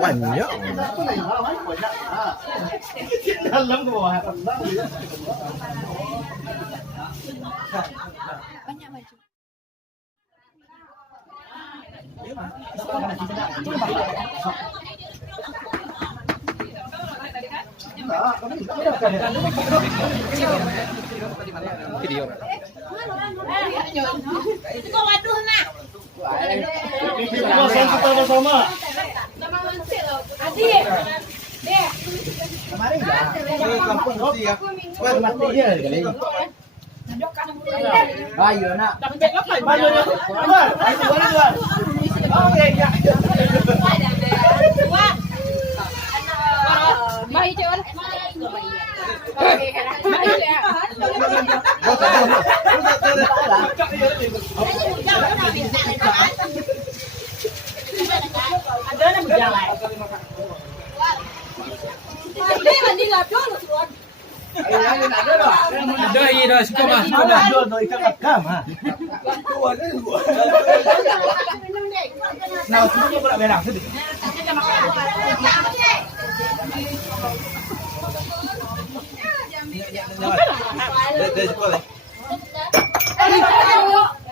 Banyak. Dalam ke bawah. Banyak baju. Video. Itu waduh nak. Sama-sama. Adik. Kemarin ya. Kampung mesti ya. Wah, mati dia kali. Bayu nak. Bayu nya. Keluar. Ayo keluar. Oke, ya. Bayi cewek. Ada yang berjalan. Ini mandi lapor tuan. Ada ini dah suka mah. Ada ikan akam ha. Nah, semua berak merah sedih. Dia sekolah.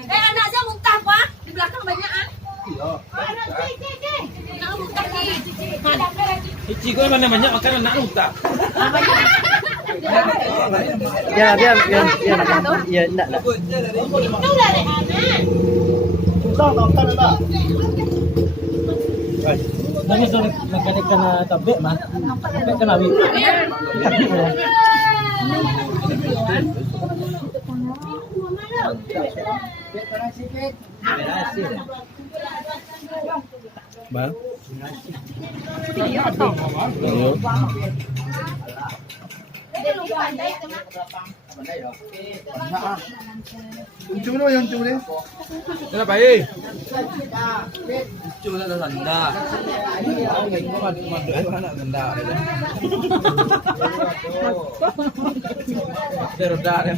Anak saya muntah pak di belakang banyak ah. Nak muntah ni. Cici kau mana banyak makan anak muntah. Ya, dia nak. Itu lah dek anak. Susah nonton tak? Nanya soal mekanik kena tabek mah. Tabek kena wi. Bang. Cuma yang cuma ni. Kenapa eh? Cuma ada randa. Mana randa? Randa ya.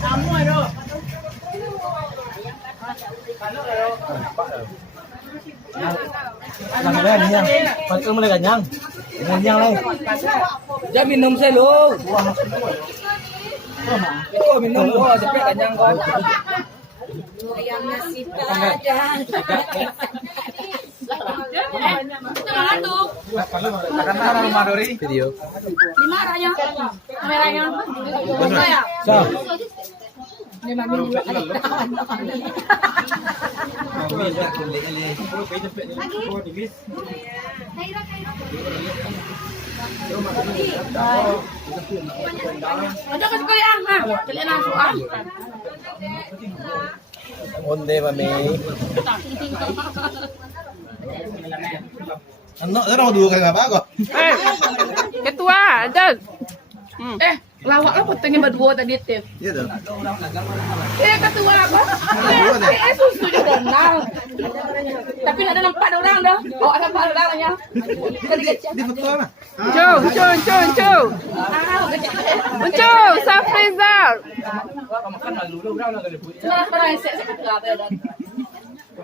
Kamu ada. Namanya nyang, patut mulai kenyang. Kenyang lagi. Jangan minum saya lo. Itu minum lo sampai kenyang kau. Ayam nasi padang. Jangan tuh. Karena rumah Dori. Video. Lima raya. Kameranya. Ya. So. 5 minggu ada tahan. Ada ke sekalian ha. Kalian asuhan. Onde mami. Anak orang dua kali apa kok? Ketua, ada. Lawak lah potongnya berdua tadi, Tif. Iya dah. Ketua apa? Susu juga kenal. Tapi ada nampak ada orang dah. Oh, ada nampak ada orangnya. Di foto mana? Uncu, Safrizal.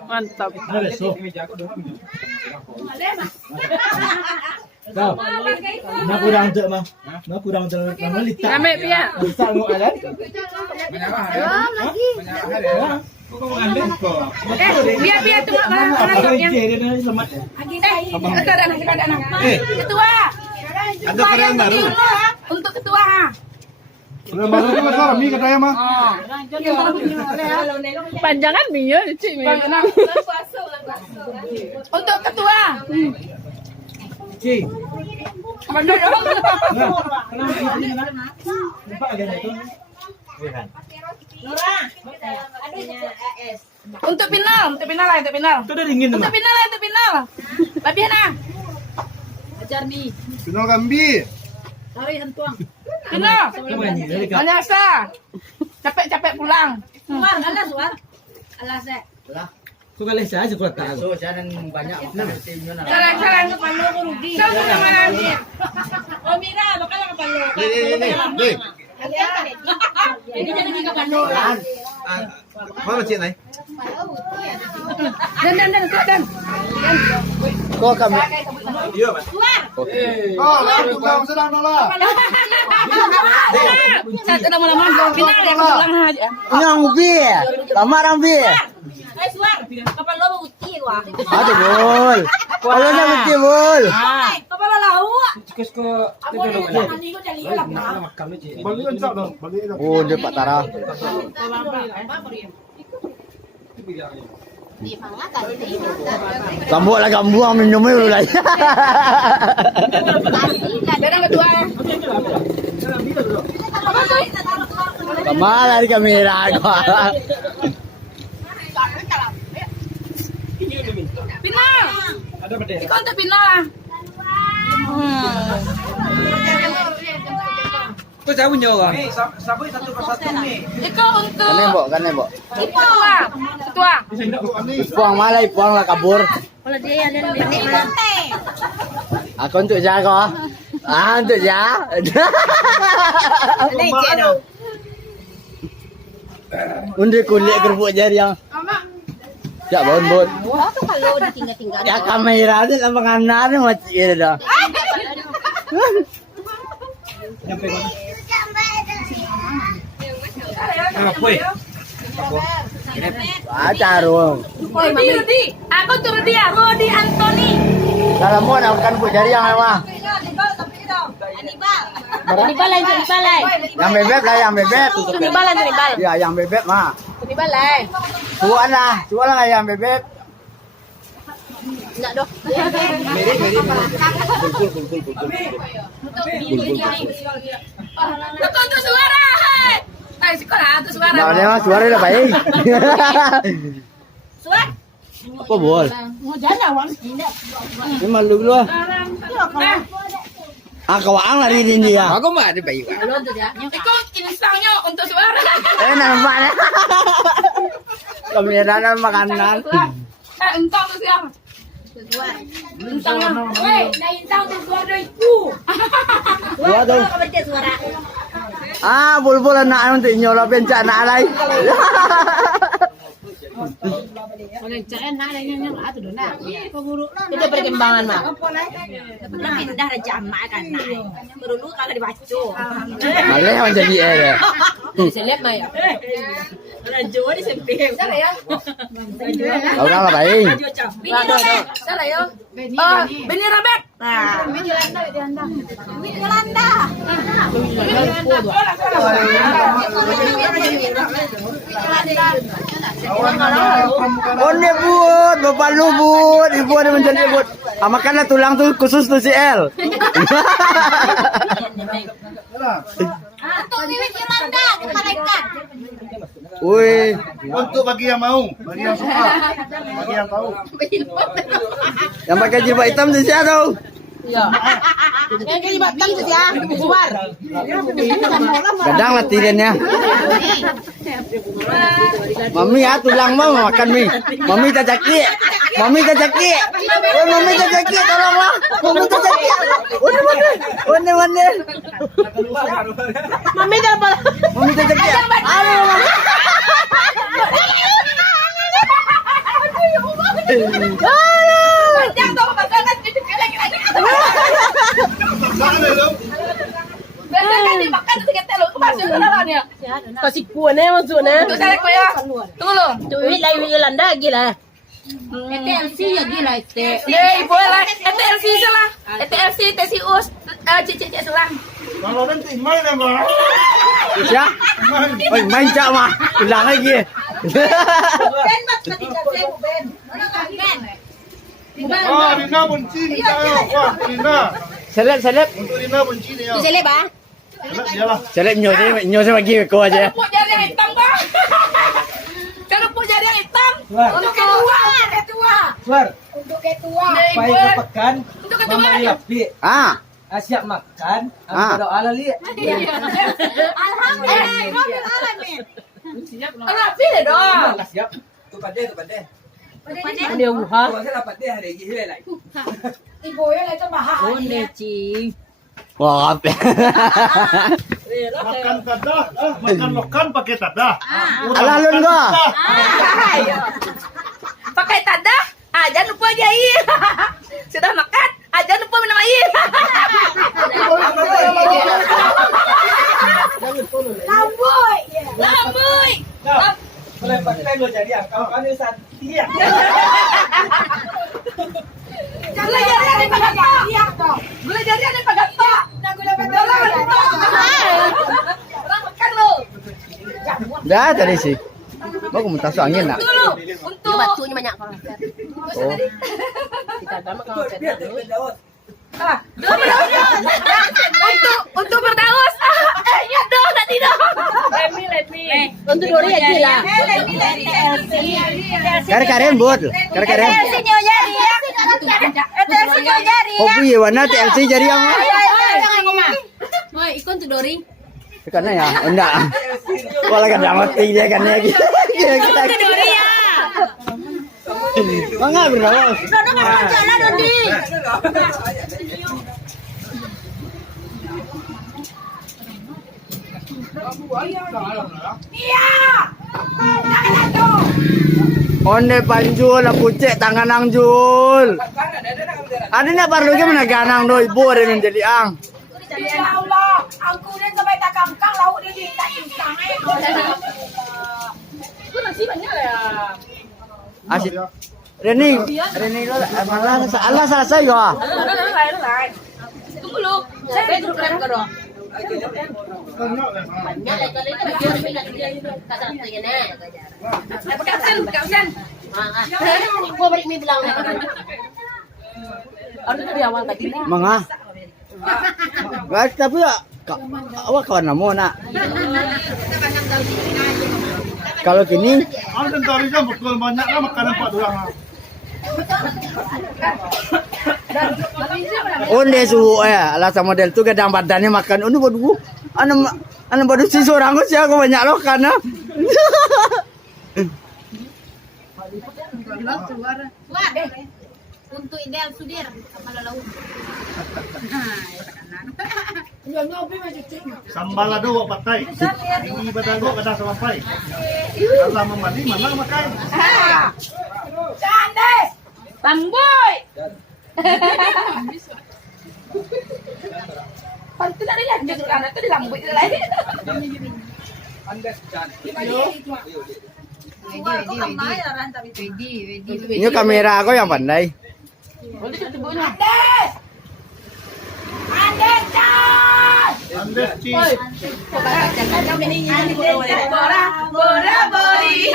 Mantap. Ada so. Kau, nak kurang tu mah, nak kurang tu mana lihat. Ramai pihak. Lihat mu ada. Biar tu anaknya. Dia nak selamat. Ada anak. Ketua. Ada karyawan baru. Untuk ketua ha. Karyawan baru tu macam kami katanya mah. Panjangan Mia, cik Mia. Untuk ketua. Cik. Mana dong? Nampak agak itu. Untuk final. Itu dah dingin tu mah. Untuk final. Lebih nah. Final kambi. Final. Anyasa. Capek pulang. Kau kalau saya je kau tahu. So jangan banyak timnya nak. Sekarang kepala aku rugi. Kau sudah mana ni? Oh Mira, makanya kepala. Nih. Ini jadi ke Bandung. Mana masjid này? Dan, dan. Kok kami. Iya, Mas. Oh, tukang sedang nolak. Saya sudah lama final ya pulang aja. Yang bi. Lama orang bi. Hai Suar, kapan lo mau uti gua? Ada bol. Kalau nak uti bol. Kapan lo lau? Balikan sok dong, balikan. Oh, dia Pak Tara. Gambuk lah gambuk minumnya dulu lah. Dan kedua. Kemana dari kamera gua? Final. Ikaw untuk final. Kau siapa nyawa? Sabui satu persatu nih. Ikaw untuk Kan nembok. Ketua. Puang malai, puang lah kabur. Kalau dia yang lihat Aku untuk jaga. Untuk jaga. ini cedok. Undi kulit kerupuk jari yang. Ya bon. Oh, tuh kalau ditinggal-tinggal. Ya kamera tu lah penganan macam itu dah. Acarung. Rudi. Aku turun dia. Rudi Anthony. Kalau mau nak kan bu jari yang apa? Anibal lain, Anibal lain. Yang bebek lah, yang bebek. Anibal lain, Anibal. Ya, yang bebek mah. Anibal lain. Tuan lah yang bebek. Enggak doh. Tukang untuk suara. Ay, sekolah untuk suara. Nah, dia mah suara dah baik. Suar. Apa bol? Mau jalan wan. Ini malu dulu. Kawang lah di dia. Aku mah ada bayi. Belum tuh ya. Ikaw instangnya untuk suara. Nampak ni. Kamera dan makanan. Entang tu siapa? Entangnya. Weh, dah entang tu suara itu. Waduh. Kau baca suara. Bul-bul anak untuk nyola pencak anak lain. Kalau cakap nak ada yang tu dah nak. Pemburu. Itu perkembangan mah. Nak pindah raja amak kan nak. Dulu kagak dibaca. Malah yang jadi air. Seleb mah ya. Raja ni sempih. Sana ya. Orang lah baik. Bini Rabek. Sana ya. Oh, Bini Rabek. Bini Yolanda. Onde buat, bapak lu buat, ibu ada menjadi buat. Makanlah tulang tu khusus tu si L. Untuk Bini Yolanda malaikat. Wih, Untuk bagi yang mau, bagi yang suka, bagi yang tahu. yang pakai jilbab hitam tu siapa tu? Yang kali batam tu ya. Suar. Gadang lah tidaknya. Mami tulang mau makan mi. Mami tak caki. Mami tak caki. Oh, mami tak caki, tolonglah. Mami tak caki. Mana. Mami dah apa? Mami tak caki. Panjang tu pasangan itu lagi. Sana tu. Biasa kan dimakan tu kita lu masuk ke dalamnya. Kasih kuah ni masuk ni. Untuk saya kau ya. Tunggu lu. Duit lagi Yolanda gila. ETLC ya gila itu. Ibu lah. ETLC salah. ETLC, TCUS, cicik sulang. Kalau nanti main apa? Ya? Oi, main cak mah. Hilang lagi. Ben mat ketika saya Ben. Rina benci ni tahu. Wah, Rina. Seleb. Untuk Rina benci ni ya. Bisa lebar. Dialah. Seleb nyo bagi kau aja. Kerupuk jari yang hitam bang. Kerupuk jari yang hitam. Untuk ketua. Suar, Untuk ketua. baik ke pekan, Untuk ketua. mama Yapi, siap makan, aku doa lah li. Alhamdulillah. Rapi deh dong. Siap, tu pandai. Ada uha. Kau saya dapat dia hari ini lagi. Ibu ya itu mahal. Onde ci. Wah, apa? Makan tadah, makan lokan pakai tadah. Alalun gua. Ayo. Pakai tadah, jangan lupa air. Sudah makan, jangan lupa minum air. Lamboy. Lamboy. Boleh pakai lo jadi kawan ini santia. Belajar yang pagato. Belajar yang pagato. Orang makan lo. Dah tadi sih. Mau minta angin nak? Dulu untuk Batunya banyak kalau. Oh. Kita dalam kalau saya dulu. untuk berdaus. Ya dong, nanti dong. Let me. Untuk dori aja lah. Kare-karen buat. Kare-karen. Kopi ya warna TLC jadi yang. Woi, ikut untuk dori. Karena ya, enggak. Kalau kan mati dia kan lagi. Untuk dori ya. Mangga berapa? Dono kan jalan Dodi. Onde panjul la pucek tangan nang jul. Ada nak perlu ke mana ganang do ibu ada menjadi ang. Ya Allah, aku ni sampai tak kangkang lauk dia tak insang Itu nasi banyak lah. Asyik. Reni lo malah salah saya ya. Tunggu lu. Saya duduk dalam kedua. Banyak lah kalau itu tapi nak dia tak tak tu kena. Kapsen. Gua balik mi bilang. Ada dari awal tadi. Mangga. Guys, tapi ya awak kawan namu nak. Kalau gini, Ang tentari kan betul banyak lah makanan Pak Durang. onde suhu alasan model tu kadang badannya makan. Ini bodoh. Anu bodoh si seorang sih aku banyak loh karena. Wah, untuk ideal sudir sama lauk. Sambal lado wak patai. Ini badago kada sampai. Kalau memandi mana makan. Candes. Lamboy. Pantu nak dia jangan anak tu di lamboy lagi. Ini kamera aku yang pandai. Andes. Andes. Andes cheese. Bora bori.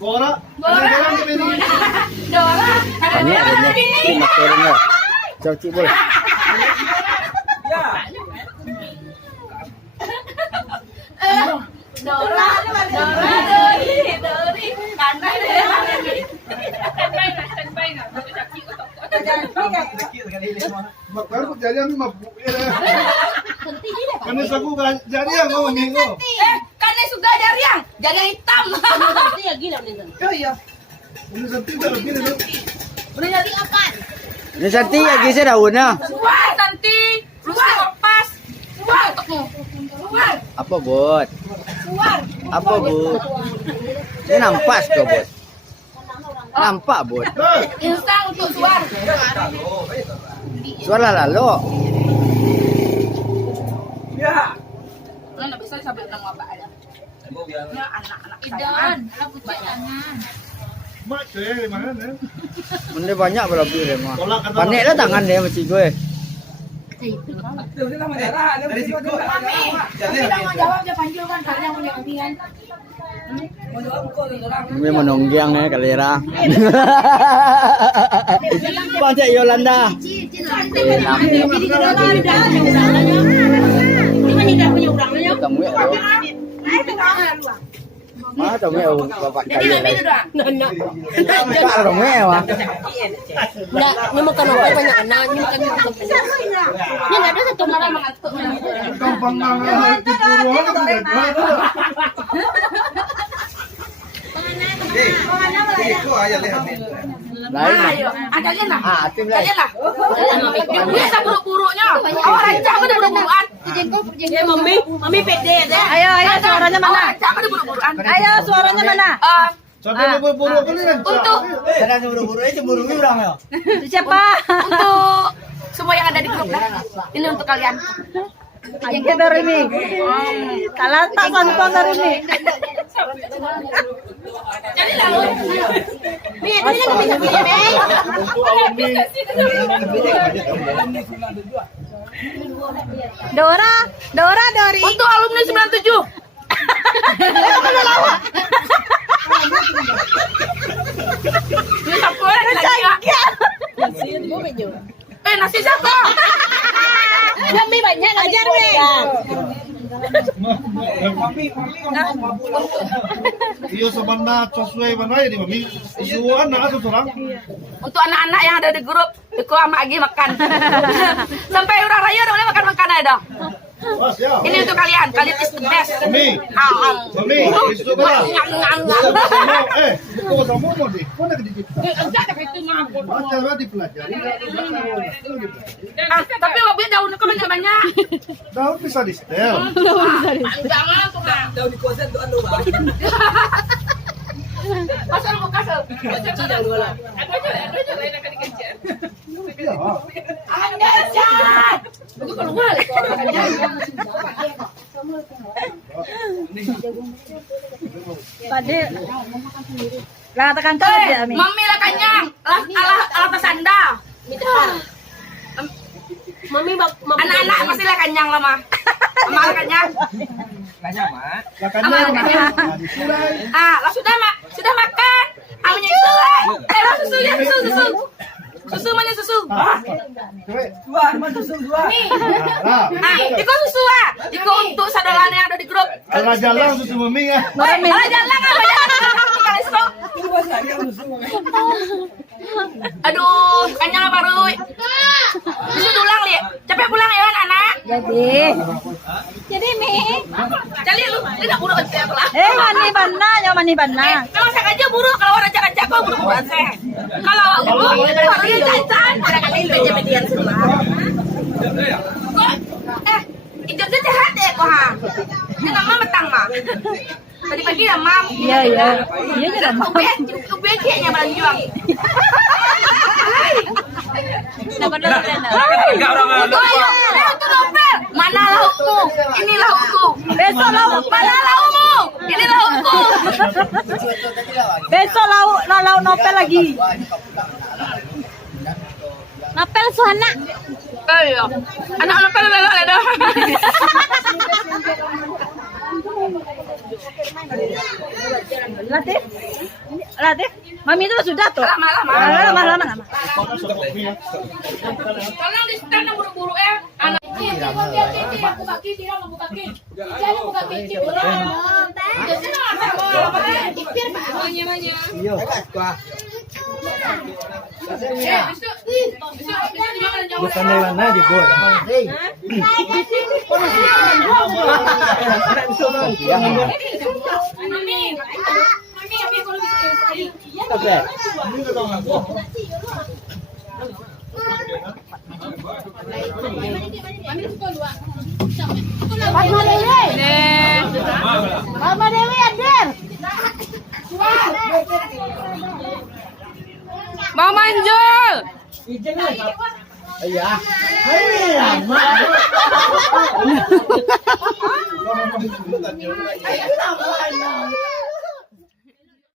Bora. Bora di sini. Dora. Ini adanya cuma turunnya. Coci boleh. Dora. Dori. Pandai deh. Makan jadi kami mabuk ya. Karena aku jadi yang mau minggu. Karena suka jariang, jariang hitam. Nanti ya gila nih. Oh iya. Ini satu dah begini tu. Udah jadi apa? Ini santi ya kisah daunnya. Suar nanti. Luar lepas. Suar untukmu. Suar. Apa buat? Suar. Apa buat? Ini nampak kok buat. Nampak buat. Insang untuk suar. Suara lalu. Ya. Mana bisa sampai nang apa ada. Ya anak-anak Idon, lagu jangan. Mak cuy mana ni? Benda banyak berlebih deh mah. Tolak kata. Panik lah tangan dia macam gue. Dari situ. Tapi tanggung jawab dia panggil kan karena punya kami kan. Ini menunggiang ya kalera. Baca Yolanda. Ketemu ya. Mana tahu ya bapak kaya. Pak Rome ya. Enggak, ini makan apa banyak anak, ini makan apa. Ini enggak ada satu orang mengantuk. Gampang banget di Purworejo tu. Kau ayah lihat ni. Lain. Ayo, kalian lah. Tim lain. Kalian lah. Biasa buruk-buruknya. Awak rancang kan buruk-burukan. Ya mami pede ya. Ayo, suaranya mana? Awak rancang kan buruk-burukan. Ayo, suaranya mana? Sampai buru-buru kan ini. Untuk Jangan buru-buru aja buru orang ya. Siapa? untuk semua yang ada di grup dah. Ini untuk kalian. Yang dari ini. Kalau tak santuan dari ini. Jadi lalu. Mi, ini yang bisa punya Mei. Dora dari. Untuk alumni 97. Ini siapa lagi? Nasi siapa? Mami banyak ajar Mei. Iyo sebenarnya sesuai mana ya di mami. Isu anak atau orang. Untuk anak-anak yang ada di grup, aku sama Agi makan. Sampai orang raya udah boleh makan ada. Oh, siap. Ini untuk kalian is the best. Mami, mami, isu kan? Itu sama mau deh. Mana ke di? Macam di pelajari. Tapi lebih daun kau banyak. Daun bisa di setel. Jangan tuh kan. Daun di kosan tuh anu bang. Pasal mau kasar. Anda jahat. Itu keluar. Pade. Lah tekan kan ya, Ami. Mami lah kanyang. Alah pesanda. Mami Anak-anak pasti lah kanyang lah mah. Mama lah kanyang. Kayaknya mak. Makanya Lah sudah makan. Aminya susu lah. Susunya susu. Susu mana susu? Dua, mana susu dua. Iko susu ah. Iko untuk saudaranya yang ada di grup. Ala jalan susu mami ya. Alah jalan ah. Aduh, kanyang baru. Susu tulang li. Capek pulang ya anak-anak. Jadi Mi. Cali lu, tidak buruk aja pulang. Mani bana. Memang sengaja buruk kalau orang rancak kau buruk-burukan saya. Kalau awak buruk, barunya cacan. Kadang-kadang itu media semua. Kok, itu dia jahat deh kok ha. Jangan mama metang mah. Pagi-pagi dah mam. Iya dah. Ubed kayaknya melanjuang. Itu novel. Mana laukmu? Ini laukku. Besok lauk. Mana laukmu? Ini laukku. Besok lauk nopel lagi. Nopel suana. Ayo. Anak novel lelok dah. Latif. Mami itu sudah tuh. Lama. Tolong di stand yang buru-buru anak. Aku kaki dia mau kaki. Jangan buka pintu orang. Iyo. Bukan dari mana di bawah. Mama Dewi hadir. Mau manjul. Iya. Iya.